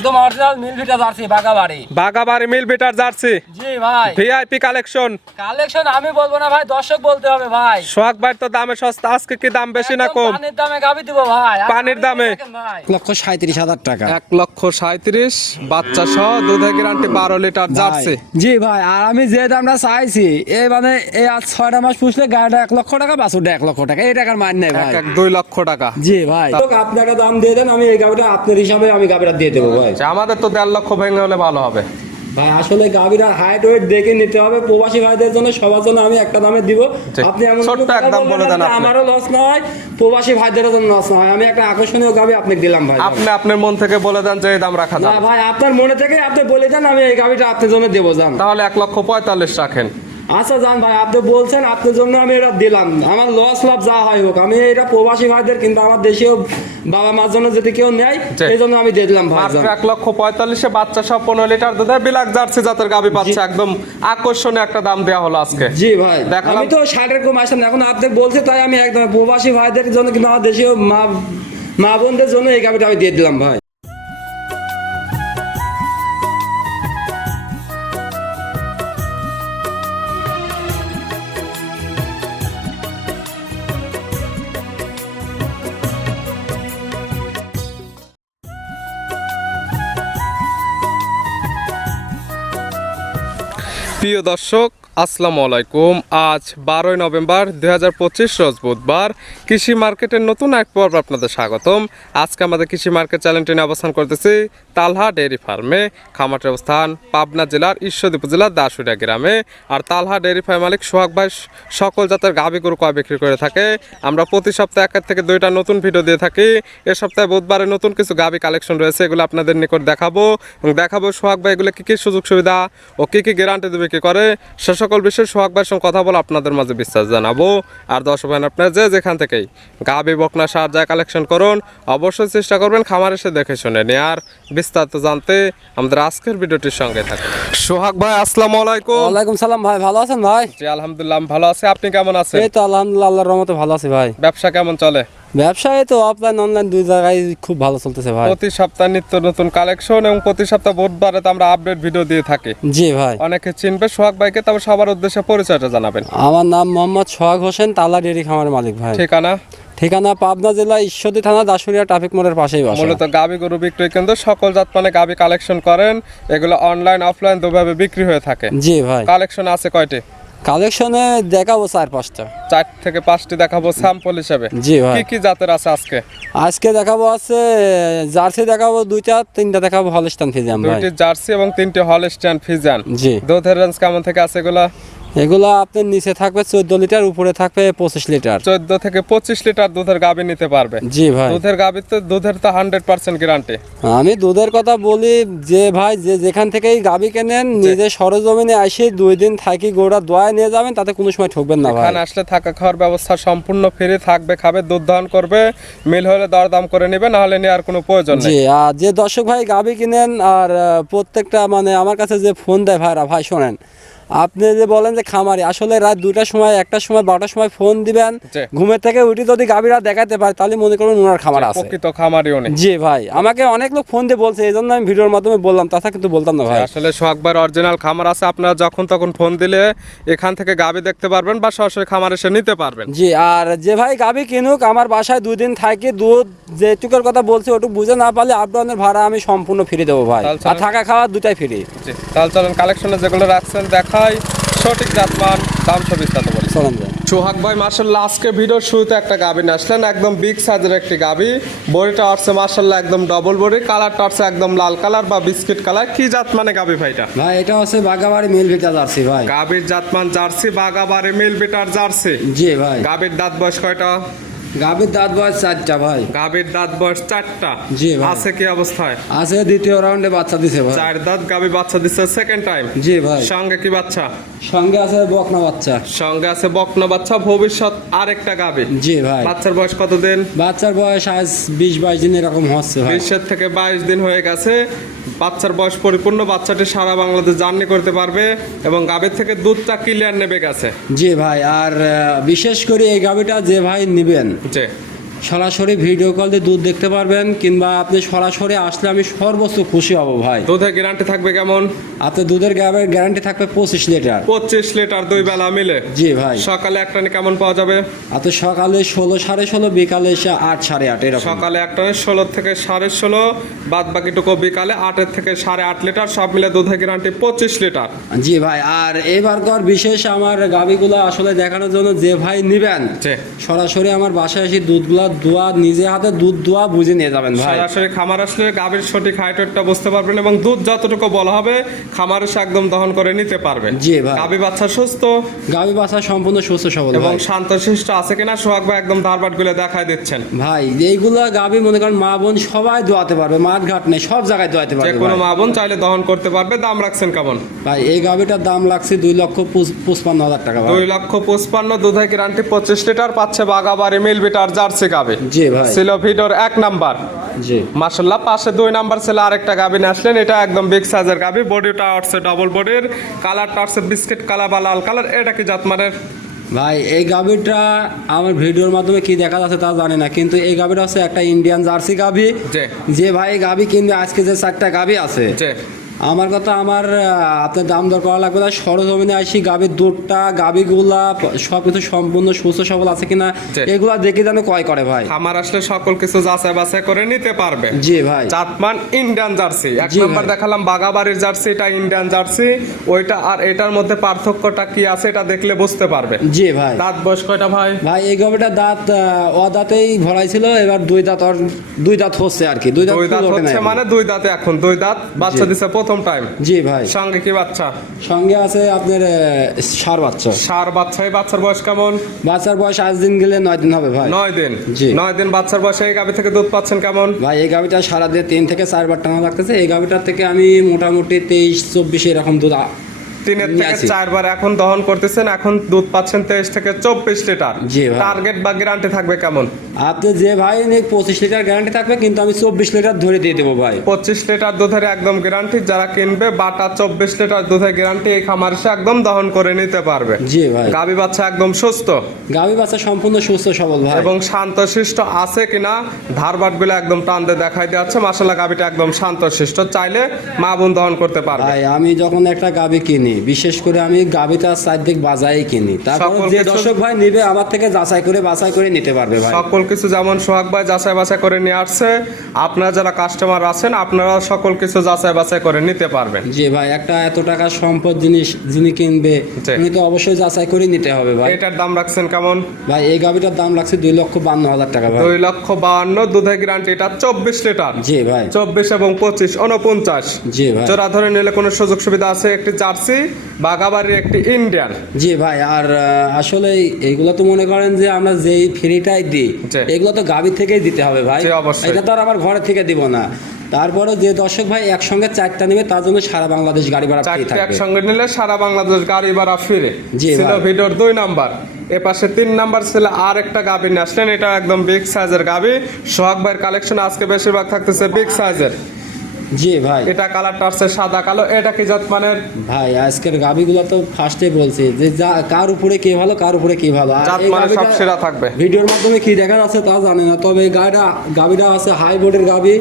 একদম original jersey Bagabari. Bagabari মিল বিটার জার্সি। জি ভাই। ভিআইপি কালেকশন কালেকশন আমি বলব না ভাই দর্শক বলতে হবে ভাই। সোহাগ ভাই তো দামে সস্তা আজকে কি দাম বেশি না কম? পানির দামে গাবি দিব ভাই। পানির দামে? লক্ষ সাঁত্রিশ হাজার টাকা। এক লক্ষ সাঁত্রিশ বাচ্চা সহ দুধের গ্যারান্টি বারো লিটার জার্সি। জি ভাই আর আমি যে দামটা চাইছি এই মানে এই আজ ছয়টা মাস পুষলে গাড়িটা এক লক্ষ টাকা বাছুরটা এক লক্ষ টাকা। এই টাকার মান নেই ভাই। এক দুই লক্ষ টাকা। জি ভাই। আপনি একটা দাম দিয়ে দেন আমি এই গাড়িটা আপনার হিসাবে আমি গাড়িটা দিয়ে দেবো ভাই। আচ্ছা, আমাদের তো দেড় লক্ষ ভেঙে হলে ভালো হবে। ভাই আসলে গাভীরা হাইট ওয়েট দেখে নিতে হবে। প্রবাসী ভাইদের জন্য সবার জন্য আমি একটা দামে দিব। আপনি এমন ছোট্ট কোনো দাম বলে দেন আমারও লস না হয় প্রবাসী ভাইদের জন্য লস না হয়। আমি একটা আকর্ষণীয় গাভী আপনাকে দিলাম ভাই। আপনি আপনার মন থেকে বলে দেন যে এই দাম রাখা যাবে ভাই আপনার মনে থেকে আপনি বলে দেন আমি এই গাভীটা আপনার জন্য দেবো যান। তাহলে এক লক্ষ পঁয়তাল্লিশ রাখেন। আচ্ছা যান ভাই আপনি বলছেন আপনার জন্য আমি এটা দিলাম। আমার লস লাভ যা হয় হোক আমি এটা প্রবাসী ভাইদের কিন্তু আমার দেশেও বাবা মার জন্য যদি কেউ নেয় এই জন্য আমি দিয়ে দিলাম ভাই এক লক্ষ পঁয়তাল্লিশে বাচ্চা সব পনেরো লিটার দুধে। বিলাক জার্সি জাতের গাবি পাচ্ছে একদম আকর্ষণীয় একটা দাম দেওয়া হলো আজকে। জি ভাই। আমি তো ষাটের কম আসলাম এখন আপনি বলছে তাই আমি একদম প্রবাসী ভাইদের জন্য কিন্তু আমার দেশীয় মা মা বোনদের জন্য এই গাভিটা আমি দিয়ে দিলাম ভাই। প্রিয় দর্শক আসসালামু আলাইকুম। আজ বারোই নভেম্বর দুই হাজার পঁচিশ রোজ বুধবার। কৃষি মার্কেটের নতুন এক পর্ব আপনাদের স্বাগতম। আজকে আমাদের কৃষি মার্কেট চ্যানেলটি নিয়ে অবস্থান করতেছি তালহা ডেয়ারি ফার্মে। খামাটের অবস্থান পাবনা জেলার ঈশ্বরদী উপজেলার দাসুরিয়া গ্রামে। আর তালহা ডেয়ারি ফার্ম মালিক সোহাগ ভাই সকল জাতের গাভী গরু কয় বিক্রি করে থাকে। আমরা প্রতি সপ্তাহে এক থেকে দুইটা নতুন ভিডিও দিয়ে থাকি। এ সপ্তাহে বুধবারে নতুন কিছু গাভী কালেকশন রয়েছে, এগুলো আপনাদের নিকট দেখাবো। এবং দেখাবো সোহাগ ভাই এগুলো কী কী সুযোগ সুবিধা ও কী কী গ্যারান্টি দেবে কী করে। সে সকল বিষয়ে সোহাগ ভাইয়ের সঙ্গে কথা বলে আপনাদের মাঝে বিশ্বাস জানাব। আর দর্শক ভাই আপনারা যে যেখান থেকেই গাভী বকনা সার যা কালেকশন করুন অবশ্যই চেষ্টা করবেন খামার এসে দেখে শুনে নিয়ে। আর বিস্তারিত জানতে আমাদের আজকের ভিডিওটির সঙ্গে থাকুন। সোহাগ ভাই আসসালামু আলাইকুম। ওয়ালাইকুম সালাম ভাই ভালো আছেন ভাই? জি আলহামদুলিল্লাহ ভালো আছি। আপনি কেমন আছেন? এই তো আলহামদুলিল্লাহ আল্লাহর রহমতে ভালো আছি ভাই। ব্যবসা কেমন চলে? ব্যবসায় তো অফলাইন অনলাইন দুই জায়গায় খুব ভালো চলতেছে ভাই। প্রতি সপ্তাহে নিত্য নতুন কালেকশন এবং প্রতি সপ্তাহ বুধবারে তো আমরা আপডেট ভিডিও দিয়ে থাকি। জি ভাই। অনেকে চিনবে সোহাগ ভাইকে তবে সবার উদ্দেশ্যে পরিচয়টা জানাবেন। আমার নাম মোহাম্মদ সোহাগ হোসেন তালা ডেয়ারি খামারের মালিক ভাই। ঠিকানা? ঠিকানা পাবনা জেলা ঈশ্বরদী থানা দাসুরিয়া ট্রাফিক মোড়ের পাশেই বাসা। মূলত গাবি গরু বিক্রয় কিন্তু সকল জাত মানে গাবি কালেকশন করেন। এগুলো অনলাইন অফলাইন দুভাবে বিক্রি হয়ে থাকে। জি ভাই। কালেকশন আছে কয়টি? কালেকশনে দেখাবো চার পাঁচটা। চার থেকে পাঁচটি দেখাবো স্যাম্পল হিসাবে। জি ভাই। কি কি জাতের আছে আজকে? আজকে দেখাবো আছে জার্সি দেখাবো দুইটা তিনটা দেখাবো হলস্টান ফিজান ভাই। দুইটি জার্সি এবং তিনটি হলস্টান ফিজান জি। দুধের রেঞ্জ কেমন থেকে আছে এগুলা? এগুলো আপনার নিচে থাকবে চোদ্দ লিটার উপরে থাকবে পঁচিশ লিটার। চোদ্দ থেকে পঁচিশ লিটার দুধের গাবি নিতে পারবে। জি ভাই। দুধের গাবি তো দুধের তো হান্ড্রেড পার্সেন্ট গ্যারান্টি আমি দুধের কথা বলি যে ভাই যে যেখান থেকেই গাবি কেনেন নিজে সরজমিনে এসে দুই দিন থাকি গোড়া দোয়ায় নিয়ে যাবেন তাতে কোনো সময় ঠকবেন না ভাই। আসলে থাকা খাওয়ার ব্যবস্থা সম্পূর্ণ ফ্রি থাকবে খাবে দুধ দহন করবে মিল হলে দরদাম করে নেবে না হলে নেওয়ার কোনো প্রয়োজন নেই। জি আর যে দর্শক ভাই গাবি কিনেন আর প্রত্যেকটা মানে আমার কাছে যে ফোন দেয় ভাইরা ভাই শোনেন আপনি যে বলেন যে খামারি আসলে রাত দুটার সময় একটার সময় বারোটার সময় ফোন দিবেন জি। ঘুমের থেকে উঠে যদি গাবিরা দেখাতে পারে তাহলে মনে করুন ওনার খামার আছে। প্রকৃত খামারিও নেই জি ভাই আমাকে অনেক লোক ফোন দিয়ে বলছে এই জন্য আমি ভিডিওর মাধ্যমে বললাম তাছাড়া কিন্তু বলতাম না ভাই। আসলে সোহাগবার অরিজিনাল খামার আছে আপনারা যখন তখন ফোন দিলে এখান থেকে গাভী দেখতে পারবেন বা সরাসরি খামার এসে নিতে পারবেন। জি আর যে ভাই গাবি কিনুক আমার বাসায় দুই দিন থাকি দুধ যেটুকুর কথা বলছে ওটুকু বুঝে না পারলে আপ ডাউনের ভাড়া আমি সম্পূর্ণ ফ্রি দেবো ভাই। আর থাকা খাওয়া দুটাই ফ্রি। জি তাহলে চলেন কালেকশনে যেগুলো রাখছেন দেখাই সঠিক জাতমান দাম সব বিস্তারিত বলি। যাই সোহাগ ভাই মার্শাল্লাহ আজকে ভিডিওর শুরুতে একটা গাবি আসলেন একদম বিগ সাইজের একটি গাবি। বডিটা আসছে মার্শাল্লাহ একদম ডবল বডি কালারটা আসছে একদম লাল কালার বা বিস্কিট কালার কি জাত মানে গাবি ভাইটা ভাই এটা হচ্ছে বাগাবাড়ি মিল ভিটা যাচ্ছি ভাই। গাবির জাতমান জার্সি বাগাবারে মিল বিটার জার্সি। জি ভাই। গাবির দাঁত বয়স কয়টা? গাবির দাঁত বয়স চারটা ভাই। গাবির দাঁত বয়স চারটা। জি ভাই। আছে কি অবস্থায়? আছে দ্বিতীয় রাউন্ডে বাচ্চা দিছে ভাই। চার দাঁত গাবি বাচ্চা দিচ্ছে সেকেন্ড টাইম জি ভাই। সঙ্গে কি বাচ্চা? সঙ্গে আছে বকনা বাচ্চা। সঙ্গে আছে বকনা বাচ্চা ভবিষ্যৎ আরেকটা গাবি জি ভাই। বাচ্চার বয়স কতদিন? বাচ্চার বয়স আজ বিশ বাইশ দিন এরকম হচ্ছে বিশের থেকে বাইশ দিন হয়ে গেছে। বাচ্চার বয়স পরিপূর্ণ বাচ্চাটি সারা বাংলাদেশ জার্নি করতে পারবে এবং গাভীর থেকে দুধটা ক্লিয়ার নেবে গেছে জি ভাই আর বিশেষ করে এই গাভীটা যে ভাই নেবেন যে সরাসরি ভিডিও কল দিয়ে দুধ দেখতে পারবেন কিংবা আপনি সরাসরি আসলে আমি সর্বোচ্চ খুশি হব ভাই। দুধের গ্যারান্টি থাকবে কেমন? আপনার দুধের গ্যারান্টি থাকবে পঁচিশ লিটার পঁচিশ লিটার দুই বেলা মিলে? জি ভাই। সকালে একটা কেমন পাওয়া যাবে? আপনি সকালে ষোলো সাড়ে ষোলো বিকালে এসে আট সাড়ে আট এরকম। সকালে একটা ষোলো থেকে সাড়ে ষোলো বাদ বাকিটুকু বিকালে আটের থেকে সাড়ে আট লিটার সব মিলে দুধের গ্যারান্টি পঁচিশ লিটার জি ভাই আর এবার এবারকার বিশেষ আমার গাবিগুলো আসলে দেখানোর জন্য যে ভাই নিবেন। সরাসরি আমার বাসায় এসে দুধগুলা দোয়া নিজে হাতে দুধ দোয়া বুঝে নিয়ে যাবেন ভাই। সরাসরি খামার আসলে গাভীর সঠিক হাইটটা বুঝতে পারবেন এবং দুধ যতটুকু বলা হবে খামার এসে একদম দহন করে নিতে পারবেন। জি ভাই। গাভী বাচ্চা সুস্থ। গাবি বাসা সম্পূর্ণ সুস্থ সবল এবং শান্তশিষ্ট আছে কিনা সোহাগ ভাই একদম ধারবাটগুলো দেখায় দিচ্ছেন। ভাই এইগুলা গাবি মনে করেন মা বোন সবাই দোয়াতে পারবে মাঠ ঘাট নেই সব জায়গায় দোয়াতে যে পারবে কোনো মা বোন চাইলে দহন করতে পারবে দাম রাখছেন কেমন? ভাই এই গাবিটার দাম লাগছে দুই লক্ষ পঁচ- পঁচপান্ন হাজার টাকা দুই লক্ষ পঁচপান্ন দুধের গ্যারান্টি পঁচিশ লিটার পাচ্ছে বাগাবাড়ি মিল বিটার জার্সি গাবে। জি ভাই। ছিল ভিডোর এক নাম্বার। জি। মাসাল্লাহ পাশে দুই নাম্বার ছিল আরেকটা গাবি নিয়ে আসলেন। এটা একদম বিগ সাইজের গাবি। বডিটা হচ্ছে ডবল বডির কালারটা হচ্ছে বিস্কিট কালার বা লাল কালার এটা কি জাতমানের ভাই এই গাভিটা আমার ভিডিওর মাধ্যমে কি দেখা যাচ্ছে তা জানি না। কিন্তু এই গাভিটা হচ্ছে একটা ইন্ডিয়ান জার্সি গাভি। যে ভাই গাভি কিনবে আজকে যে চারটা গাভি আছে। আমার কথা আমার আপনার দাম দর করা লাগবে না। সরজমিনে আসি গাভির দুধটা গাভিগুলা সব কিছু সম্পূর্ণ সুস্থ সবল আছে কিনা। এগুলা দেখে যেন কয় করে ভাই। আমার আসলে সকল কিছু যাচাই বাছাই করে নিতে পারবে। জি ভাই। জাতমান ইন্ডিয়ান জার্সি এক নাম্বার। দেখালাম বাগাবাড়ির জার্সি এটা ইন্ডিয়ান জার্সি ওইটা আর এটার মধ্যে পার্থক্যটা কি আছে এটা দেখলে বুঝতে পারবে। জি ভাই। দাঁত বয়স কয়টা ভাই? ভাই এই গাভিটার দাঁত অদাঁতেই ভরাই ছিল এবার দুই দাঁত দুই দাঁত হচ্ছে আর কি। দুই দাঁত হচ্ছে মানে দুই দাঁতে এখন দুই দাঁত বাচ্চা দিছে প্রথম টাইম জি ভাই। সঙ্গে কি বাচ্চা? সঙ্গে আছে আপনার সার বাচ্চা। সার বাচ্চা এই বাচ্চার বয়স কেমন? বাচ্চার বয়স আজ দিন গেলে নয় দিন হবে ভাই। নয় দিন? জি। নয় দিন বাচ্চার বয়সে এই গাভি থেকে দুধ পাচ্ছেন কেমন? ভাই এই গাভিটা সারা দিয়ে তিন থেকে চারবার টানা লাগতেছে। এই গাভিটার থেকে আমি মোটামুটি তেইশ চব্বিশ এরকম দুধ তিনের থেকে চারবার এখন দহন করতেছেন এখন দুধ পাচ্ছেন তেইশ থেকে চব্বিশ লিটার। জি টার্গেট বা গ্যারান্টি থাকবে কেমন? আপনি যে ভাই পঁচিশ লিটার গ্যারান্টি থাকবে কিন্তু আমি চব্বিশ লিটার ধরে দিয়ে দেবো ভাই। পঁচিশ লিটার দুধের একদম গ্যারান্টি যারা কিনবে বাটা চব্বিশ লিটার দুধের গ্যারান্টি এই খামার এসে একদম দহন করে নিতে পারবে। জি ভাই। গাভী বাচ্চা একদম সুস্থ। গাভি বাচ্চা সম্পূর্ণ সুস্থ সবল ভাই। এবং শান্তশিষ্ট আছে কিনা ধারবাটগুলো একদম টানতে দেখাই যাচ্ছে মাসাল্লাহ গাভীটা একদম শান্তশিষ্ট। চাইলে মা বোন দহন করতে পারবে। ভাই আমি যখন একটা গাভি কিনি বিশেষ করে আমি গাভিটা চারদিক বাজাই কিনি। তারপর যে দর্শক ভাই নিবে আমার থেকে যাচাই করে বাছাই করে নিতে পারবে ভাই। সকল কিছু যেমন সোহাগ ভাই যাচাই বাছাই করে নিয়ে আসছে আপনারা যারা কাস্টমার আছেন আপনারা সকল কিছু যাচাই বাছাই করে নিতে পারবেন। জি ভাই একটা এত টাকা সম্পদ জিনিস যিনি কিনবে উনি তো অবশ্যই যাচাই করে নিতে হবে ভাই। এটার দাম রাখছেন কেমন? ভাই এই গাভিটার দাম লাগছে দুই লক্ষ বান্ন হাজার টাকা ভাই। দুই লক্ষ বাহান্ন দুধের গ্যারান্টি এটা চব্বিশ লিটার। জি ভাই। চব্বিশ এবং পঁচিশ উনপঞ্চাশ জি ভাই। জোড়া ধরে নিলে কোনো সুযোগ সুবিধা আছে? একটি জার্সি বাগাবাড়ির একটি ইন্ডিয়ান। জি ভাই আর আসলে এইগুলো তো মনে করেন যে আমরা যেই ফ্রিটাই দিই এগুলো তো গাভি থেকেই দিতে হবে ভাই। এটা তো আর আমার ঘরে থেকে দিব না। তারপরে যে দর্শক ভাই একসঙ্গে চারটা নেবে তার জন্য সারা বাংলাদেশ গাড়ি ভাড়া ফ্রি থাকবে। একসঙ্গে নিলে সারা বাংলাদেশ গাড়ি ভাড়া ফিরে জি ছিল ভিডিওর দুই নাম্বার। এ পাশে তিন নাম্বার ছিল আর একটা গাবি নিয়ে আসলেন। এটা একদম বিগ সাইজের গাবি সোহাগ ভাইয়ের কালেকশন আজকে বেশিরভাগ থাকতেছে বিগ সাইজের জি ভাই। এটা কালারটা আসছে সাদা কালো। এটা কি জাত মানের? ভাই আজকের গাবিগুলো তো ফার্স্টে বলছি। যে যা কার উপরে কে ভালো কার উপরে কে ভালো। জাত মানে সব সেরা থাকবে। ভিডিওর মাধ্যমে কি দেখা যাচ্ছে তা জানি না। তবে গাড়িটা গাবিটা আছে হাই বোর্ডের গাবি।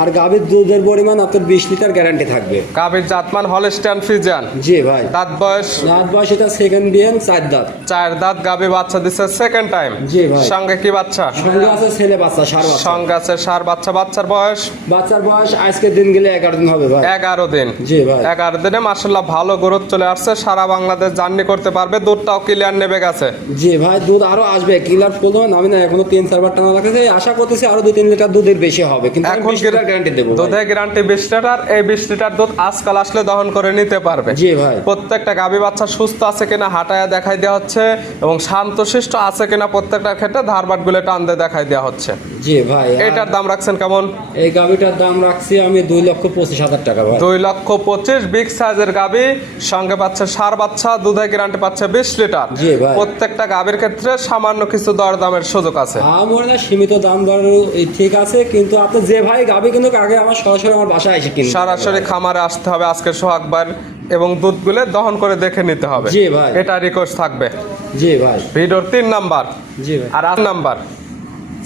আর গাবির দুধের পরিমাণ আপনার বিশ লিটার গ্যারান্টি থাকবে। গাবির জাতমান হলস্টান ফিজান জি ভাই। দাঁত বয়স? দাঁত বয়স এটা সেকেন্ড বিএন চার দাঁত। চার দাঁত গাবি বাচ্চা দিচ্ছে সেকেন্ড টাইম জি ভাই। সঙ্গে কি বাচ্চা? সঙ্গে আছে ছেলে বাচ্চা সার বাচ্চা। সঙ্গে আছে সার বাচ্চা। বাচ্চার বয়স? বাচ্চার বয়স আজকের দিন গেলে এগারো দিন হবে ভাই। এগারো দিন। জি ভাই। এগারো দিনে মার্শাল্লাহ ভালো গ্রোথ চলে আসছে। সারা বাংলাদেশ জার্নি করতে পারবে। দুধটাও ক্লিয়ার নেবে গেছে। জি ভাই দুধ আরও আসবে। ক্লিয়ার কিলার করব আমি না এখনও তিন চারবার টানা লাগতেছে। আশা করতেছি আরও দুই তিন লিটার দুধের বেশি হবে। কিন্তু এখন গ্যারান্টি দেবো ভাই। দুধে গ্যারান্টি বিশ লিটার এই বিশ লিটার দুধ আজকাল আসলে দহন করে নিতে পারবে। জি ভাই। প্রত্যেকটা বাচ্চা সুস্থ আছে কিনা হাঁটায়া দেখাই দেওয়া হচ্ছে এবং শান্তশিষ্ট আছে কিনা প্রত্যেকটার ক্ষেত্রে ধারবাটগুলো টান দিয়ে দেখাই দেওয়া হচ্ছে। জি ভাই এটার দাম রাখছেন কেমন? এই দাম রাখছি আমি দুই লক্ষ পঁচিশ হাজার টাকা ভাই। দুই লক্ষ পঁচিশ বিগ সাইজের গাভী সঙ্গে পাচ্ছে সার বাচ্চা দুধে গ্যারান্টি পাচ্ছে বিশ লিটার। জি ভাই। প্রত্যেকটা গাভীর ক্ষেত্রে সামান্য কিছু দর দামের সুযোগ আছে। আমার সীমিত দাম দর ঠিক আছে কিন্তু আপনি যে ভাই গাবি কিন্তু আগে আমার সরাসরি আমার বাসায় এসে কিনতে সরাসরি খামারে আসতে হবে আজকে সোহাগবার এবং দুধগুলো দহন করে দেখে নিতে হবে। জি ভাই। এটা রিকোয়েস্ট থাকবে। জি ভাই। ভিডিওর তিন নাম্বার জি ভাই। আর আট নাম্বার।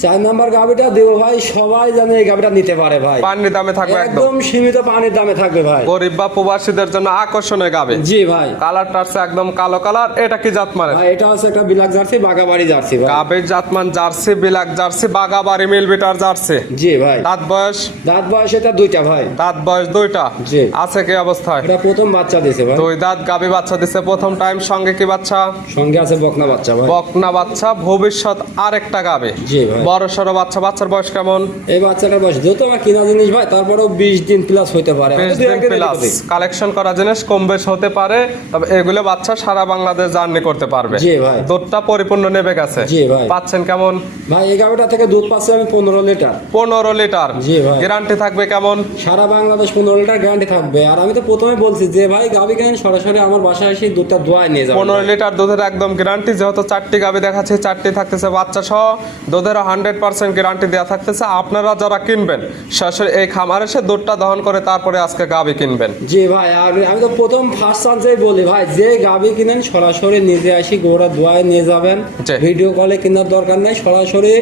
চার নাম্বার গাবিটা দেবো ভাই সবাই যেন এই গাবিটা নিতে পারে ভাই। পানির দামে থাকবে একদম। সীমিত পানির দামে থাকবে ভাই। গরিব বা প্রবাসীদের জন্য আকর্ষণীয় গাবে জি ভাই। কালারটা আছে একদম কালো কালার এটা কি জাত মানে ভাই এটা হচ্ছে একটা বিলাক জার্সি বাগাবাড়ি জার্সি ভাই। গাবের জাতমান জার্সি বিলাক জার্সি বাগাবাড়ি মিলবিটার জার্সি। জি ভাই। দাঁত বয়স? দাঁত বয়স এটা দুইটা ভাই। দাঁত বয়স দুইটা? জি। আছে কি অবস্থায়? এটা প্রথম বাচ্চা দিছে ভাই। দুই দাঁত গাবি বাচ্চা দিছে প্রথম টাইম সঙ্গে কি বাচ্চা? সঙ্গে আছে বকনা বাচ্চা ভাই। বকনা বাচ্চা ভবিষ্যৎ আরেকটা গাবে জি ভাই। বড় সড়ো বাচ্চা বাচ্চার বয়স কেমন? এই বাচ্চাটার বয়স যত আমার কিনা জিনিস ভাই তারপরেও বিশ দিন প্লাস হইতে পারে। কালেকশন করা জিনিস কম বেশ হতে পারে তবে এগুলো বাচ্চা সারা বাংলাদেশ জার্নি করতে পারবে। জি ভাই। দুধটা পরিপূর্ণ নেবে গেছে জি ভাই। পাচ্ছেন কেমন? ভাই এই গাবিটা থেকে দুধ পাচ্ছি আমি পনেরো লিটার। পনেরো লিটার। জি ভাই। গ্যারান্টি থাকবে কেমন? সারা বাংলাদেশ পনেরো লিটার গ্যারান্টি থাকবে। আর আমি তো প্রথমে বলছি যে ভাই গাবি কেন সরাসরি আমার বাসায় এসে দুধটা দোয়ায় নিয়ে যাবে। পনেরো লিটার দুধের একদম গ্যারান্টি যেহেতু চারটি গাবি দেখাচ্ছে চারটি থাকতেছে বাচ্চা সহ দুধের হান্ড্রেড পার্সেন্ট গ্যারান্টি দেওয়া থাকতেছে। আপনারা যারা কিনবেন শেষের এই খামার এসে দুধটা দহন করে তারপরে আজকে গাবি কিনবেন। জি ভাই আর আমি তো প্রথম ফার্স্ট চান্সেই বলি ভাই যে গাবি কিনেন সরাসরি নিজে আসি গোড়া ধোয়ায় নিয়ে যাবেন। ভিডিও কলে কেনার দরকার নেই সরাসরি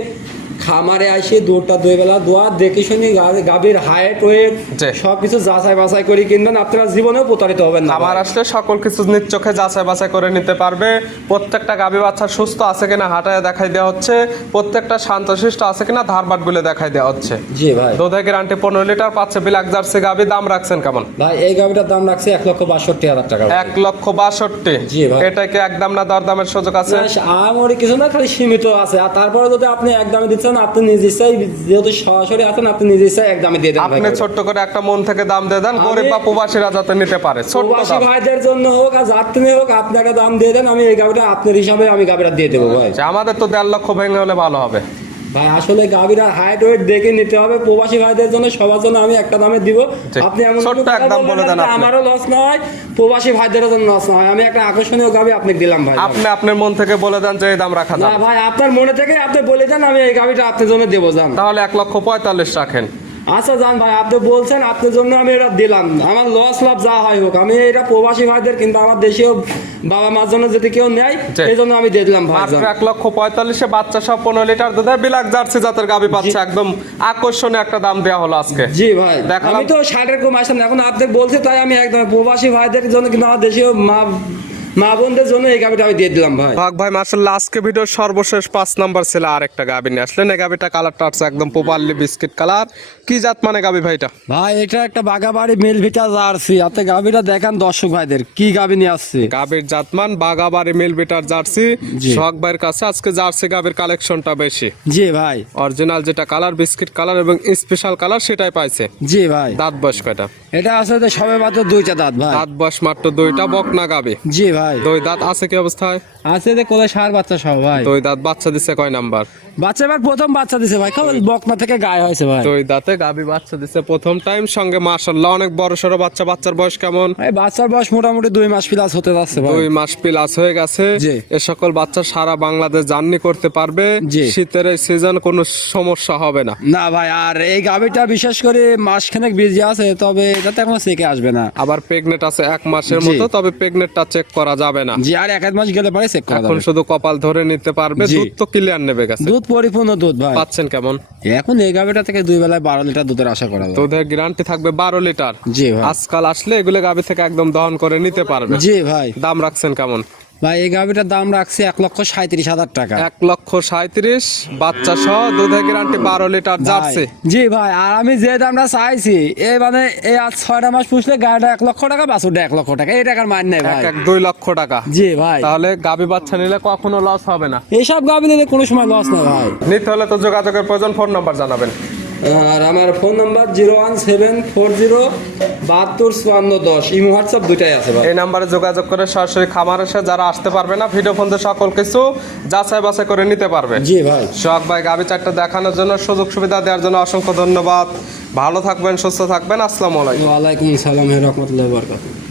খামারে আসি দুটা দুই বেলা দোয়া দেখে শুনি গাভীর হাইট ওয়েট জি। সবকিছু যাচাই বাছাই করে কিনবেন আপনারা জীবনেও প্রতারিত হবেন না ভাই। আসলে সকল কিছু নিজ চোখে যাচাই বাছাই করে নিতে পারবে। প্রত্যেকটা গাভী বাচ্চা সুস্থ আছে কিনা হাঁটায় দেখাই দেওয়া হচ্ছে। প্রত্যেকটা শান্ত শান্তশিষ্ট আছে কিনা ধারবাট বলে দেখাই দেওয়া হচ্ছে। জি ভাই। দুধের গ্যারান্টি পনেরো লিটার পাচ্ছে বিলাক জার্সি গাভী দাম রাখছেন কেমন? ভাই এই গাভীটার দাম রাখছে এক লক্ষ বাষট্টি হাজার টাকা এক লক্ষ বাষট্টি। জি ভাই। এটা কি একদম না দরদামের সুযোগ আছে? আমারই কিছু না খালি সীমিত আছে। আর তারপরে যদি আপনি এক দামে দিচ্ছেন আপনি নিজে ইচ্ছাই যেহেতু সরাসরি আছেন আপনি নিজে ইচ্ছাই এক দামে দিয়ে দেন আপনি। ছোট্ট করে একটা মন থেকে দাম দিয়ে দেন গরিব বা প্রবাসীরা যাতে নিতে পারে। ছোট্ট প্রবাসী ভাইদের জন্য হোক আর যাত্রী হোক আপনাকে দাম দিয়ে দেন আমি এই গাভিটা আপনার হিসাবে আমি গাভিটা দিয়ে দেবো ভাই। আমাদের তো দেড় লক্ষ ভেঙে হলে ভালো হবে। ভাই আসলে গাভীরা হাইট ওয়েট দেখে নিতে হবে। প্রবাসী ভাইদের জন্য সবার জন্য আমি একটা দামে দিব। আপনি এমন ছোট্ট দাম বলে দেন আমারও লস না হয় প্রবাসী ভাইদের জন্য লস না হয়। আমি একটা আকর্ষণীয় গাভী আপনাকে দিলাম ভাই। আপনি আপনার মন থেকে বলে দেন যে এই দাম রাখা না যাবে ভাই আপনার মনে থেকে আপনি বলে দেন আমি এই গাভীটা আপনার জন্য দেবো যান তাহলে এক লক্ষ পঁয়তাল্লিশ রাখেন। আচ্ছা যান ভাই আপনি বলছেন আপনার জন্য আমি এটা দিলাম। আমার লস লাভ যা হয় হোক আমি এটা প্রবাসী ভাইদের কিন্তু আমার দেশেও বাবা মার জন্য যদি কেউ নেয় এই জন্য আমি দিয়ে দিলাম ভাই এক লক্ষ পঁয়তাল্লিশে বাচ্চা সব পনেরো লিটার দুধে বিলাক জার্সি জাতের গাবি পাচ্ছে। একদম আকর্ষণীয় একটা দাম দেওয়া হলো আজকে। জি ভাই। আমি তো ষাটের কম আসলাম। এখন আপনি বলছে তাই আমি একদম প্রবাসী ভাইদের জন্য কিন্তু আমার দেশীয় মা মা বোনদের জন্য এই গাভিটা আমি দিয়ে দিলাম ভাই। ভাগ ভাই মার্শাল্লাহ আজকে ভিডিওর সর্বশেষ পাঁচ নাম্বার ছিল আর একটা গাবি নিয়ে আসলেন। এই গাবিটা কালারটা আছে একদম পোপারলি বিস্কিট কালার কি জাত মানে গাবি ভাইটা ভাই এটা একটা বাগাবাড়ি মিল ভিটা জার্সি। আপনি গাভিটা দেখান দর্শক ভাইদের কি গাভি নিয়ে আসছে? গাবির জাতমান বাগাবাড়ি মিল বিটার জার্সি শখ ভাইয়ের কাছে আজকে জার্সি গাবির কালেকশনটা বেশি। জি ভাই। অরিজিনাল যেটা কালার বিস্কিট কালার এবং স্পেশাল কালার সেটাই পাইছে। জি ভাই। দাঁত বয়স কয়টা? এটা আসলে সবে মাত্র দুইটা দাঁত ভাই। দাঁত বয়স মাত্র দুইটা বকনা গাবি। জি ভাই। দুই দাঁত আছে কি অবস্থায়? আছে যে সার বাচ্চা সব ভাই। দুই দাঁত বাচ্চা দিচ্ছে কয় নাম্বার? বাচ্চা এবার প্রথম বাচ্চা দিছে ভাই। কেবল বকনা থেকে গায়ে হয়েছে ভাই। দুই দাঁতে গাবি বাচ্চা দিচ্ছে প্রথম টাইম সঙ্গে অনেক বড় বাচ্চা। বাচ্চার বয়স কেমন? এই বাচ্চার বয়স মোটামুটি দুই মাস প্লাস হতে যাচ্ছে ভাই। দুই মাস প্লাস হয়ে গেছে। এ সকল বাচ্চা সারা বাংলাদেশ জার্নি করতে পারবে। শীতের এই সিজন কোনো সমস্যা হবে না। না ভাই আর এই গাভিটা বিশেষ করে মাসখানেক বিজি আছে তবে এটাতে এখনও চেকে আসবে না। আবার প্রেগনেট আছে এক মাসের মতো তবে প্রেগনেটটা চেক করা যাবে না। জি আর এক মাস গেলে পরে চেক করা এখন শুধু কপাল ধরে নিতে পারবে দুধ তো ক্লিয়ার নেবে গেছে। দুধ পরিপূর্ণ দুধ ভাই। পাচ্ছেন কেমন? এখন এই গাভিটা থেকে দুই বেলায় বারো লিটার দুধের আশা করা যায় দুধের গ্যারান্টি থাকবে বারো লিটার। জি ভাই। আজকাল আসলে এগুলো গাবি থেকে একদম দহন করে নিতে পারবে। জি ভাই। দাম রাখছেন কেমন? ভাই এই গাভিটার দাম রাখছে এক লক্ষ সাঁত্রিশ হাজার টাকা। এক লক্ষ সাঁত্রিশ বাচ্চা সহ দুধের গ্যারান্টি বারো লিটার যাচ্ছে জি ভাই আর আমি যে দামটা চাইছি এই মানে এই আজ ছয়টা মাস পুষলে গাড়িটা এক লক্ষ টাকা বাছুরটা এক লক্ষ টাকা এই টাকার মান নেই ভাই। এক দুই লক্ষ টাকা। জি ভাই। তাহলে গাবি বাচ্চা নিলে কখনো লস হবে না। এইসব গাভি নিলে কোনো সময় লস না ভাই। নিতে হলে তো যোগাযোগের প্রয়োজন ফোন নাম্বার জানাবেন। আর আমার phone number zero one seven four zero বাহাত্তর চুয়ান্ন দশ। ইমো হোয়াটসঅ্যাপ দুইটাই আছে এই নাম্বারে যোগাযোগ করে সরাসরি খামার এসে যারা আসতে পারবে না ভিডিও ফোন সকল কিছু যাচাই বাছাই করে নিতে পারবে। জি ভাই। শখ ভাই গাবি চারটা দেখানোর জন্য সুযোগ সুবিধা দেওয়ার জন্য অসংখ্য ধন্যবাদ। ভালো থাকবেন সুস্থ থাকবেন। আসসালামু আলাইকুম। ওয়ালাইকুম সালাম রহমতুল্লাহ বরকাত